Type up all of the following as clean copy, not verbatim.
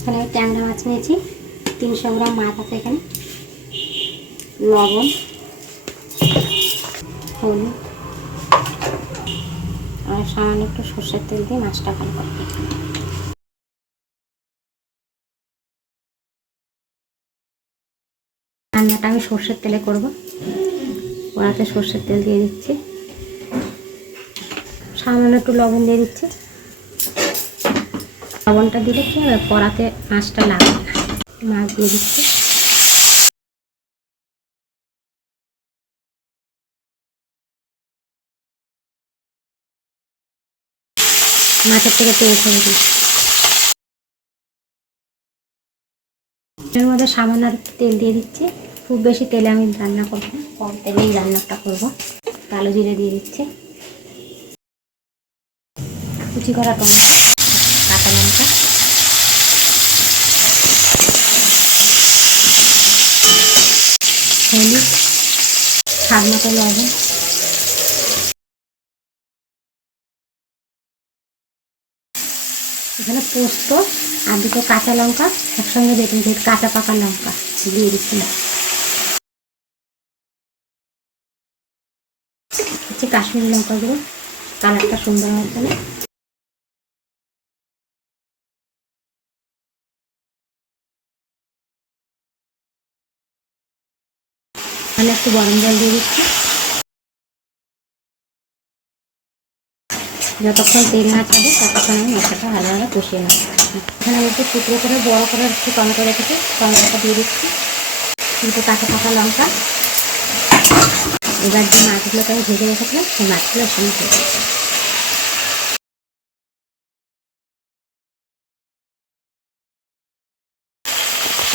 এখানে আমি ট্যাংরা মাছ নিয়েছি, 300 গ্রাম মাছ আছে এখানে। লবণ, হলুদ আর সামান্য একটু সর্ষের তেল দিয়ে মাছটা ভালো করে রান্নাটা আমি সর্ষের তেলে করব। কড়াতে সর্ষের তেল দিয়ে দিচ্ছি, সামান্য একটু লবণ দিয়ে দিচ্ছি। লবণটা দিলে কি হবে, কড়াতে মাছটা লাগবে না। মাছ দিয়ে দিচ্ছি, মাছের থেকে তেল ছেড়ে দিই। এর মধ্যে সামান্য একটু তেল দিয়ে দিচ্ছি, খুব বেশি তেলে আমি রান্না করব না, কম তেলেই রান্নাটা করব। কালো জিরে দিয়ে দিচ্ছি, কুচি করা টমেটো, কাঁচা লঙ্কা, হলুদ, স্বাদ মতো লবণ, এখানে পোস্ত আর দুটো কাঁচা লঙ্কা একসঙ্গে বেটে দিচ্ছি, কাঁচা পাকা লঙ্কা দিয়ে দিচ্ছি। হচ্ছে কাশ্মীরি লঙ্কা গুঁড়ো, কালারটা সুন্দর হচ্ছে না। তাহলে একটু গরম জল দিয়ে দিচ্ছি, যতক্ষণ তেল না ছাড়ে ততক্ষণ আমি মশলাটা ভালোভাবে কষিয়ে নেব। এখানে আমি একটু টুকরো করে বড় করে একটু টমেটো রেখেছি, টমেটোটা দিয়ে দিচ্ছি, দুটো কাঁচা পাকা লঙ্কা। এবার যে মাছগুলোকে আমি ভেজে রেখেছিলাম সেই মাছগুলো সঙ্গে দিয়ে দিচ্ছি।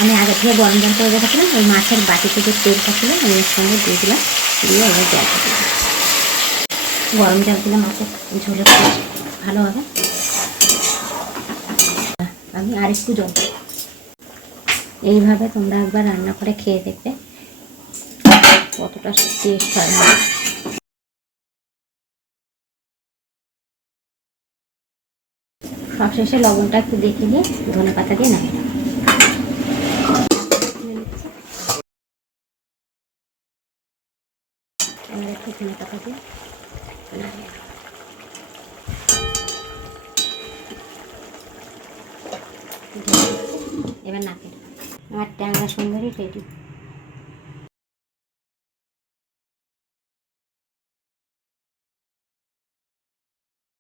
আমি আগে থেকে গরম জল করে রেখেছিলাম, ওই মাছের বাটিতে যে তেলটা ছিল আমি এর সঙ্গে দিয়ে দিলাম, দিয়ে এবার জলটা দিয়ে দিচ্ছি। গরম জল দিলে মাছের ঝোলে ভালো হবে। আমি আর একটু জল, এইভাবে তোমরা একবার রান্না করে খেয়ে দেখবে কতটা টেস্ট হয়। সবশেষে লবণটা একটু দেখে নিয়ে ধনে পাতা দিয়ে নামিয়ে নেব। এবার একটু ধনে পাতা দিয়ে নামিয়ে নেব। এবার নামিয়ে নেব। আমার ট্যাংরা সুন্দরী রেডি।